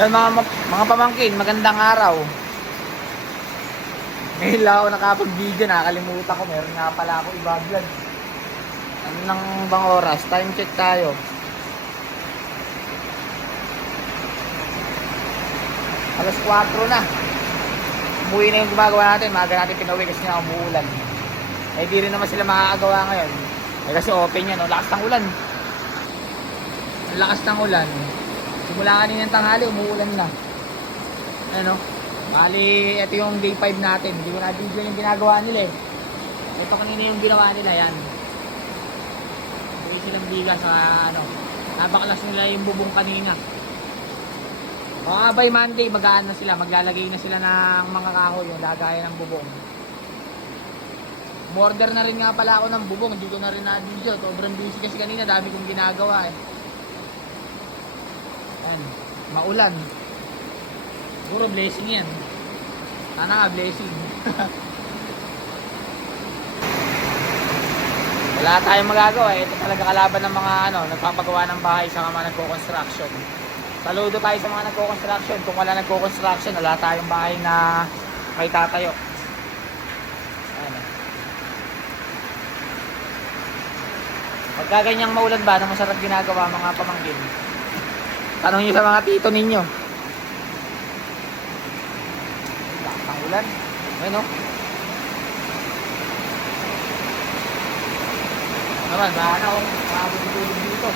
Yan mga pamangkin, magandang araw. Ngayon lang ako nakapag-video, nakakalimutan ko. Meron nga pala ako i-vlog. Ano nang bang oras? Time check tayo. Alas 4 na. Umuwi na yung gumagawa natin. Maaga natin pinauwi kasi nga umuulan. Eh di rin naman sila makakagawa ngayon. Eh kasi open yan, no? Lakas ng ulan. Ang lakas ng ulan. Simula kanina ng tanghali, umuulan na. Ano? Bali, ito yung day 5 natin. Hindi ko na-video yung ginagawa nila eh. Ito kanina yung ginawa nila, yan. Uwi silang biga sa ano. Nabaklas nila yung bubong kanina. Baka by Monday, magaan na sila. Maglalagay na sila ng mga kahoy, yung lagayan ng bubong. Order na rin nga pala ako ng bubong. Hindi ko na rin na-video. Sobrang busy kasi kanina. Dami kong ginagawa eh. Yan. Maulan. Puro blessing yan. Sana nga blessing. Wala tayong magagawa eh. Ito talaga kalaban ng mga nagpapagawa ng bahay sa mga nagko-construction. Saludo tayo sa mga nagko-construction. Kung wala nagko-construction, wala tayong bahay na may tatayo. Ayan. Pagka ganyang maulan ba, ano masarap ginagawa mga pamangkin? Tanong nyo sa mga tito ninyo. Ang ulan. Ayun o. Naman, bahan ako. Makabot yung tulog dito.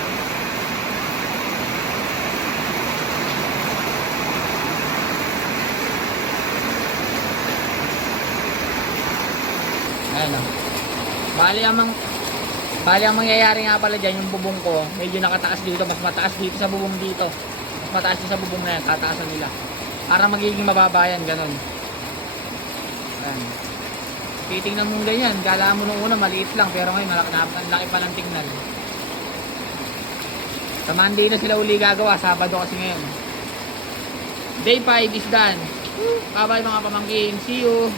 Ayun o. Bali ang mangyayari nga pala dyan, yung bubong ko, medyo nakataas dito, mas mataas dito sa bubong dito. Mas mataas dito sa bubong na yan, tataasan nila. Para magiging mababa yan, ganun. Ayan. Titingnan mong ganyan, kala mo nung una maliit lang, pero ngayon malaki pa lang tingnan. Sa Monday na sila uli gagawa, Sabado kasi ngayon. Day 5 is done. Bye bye mga pamangkin, see you!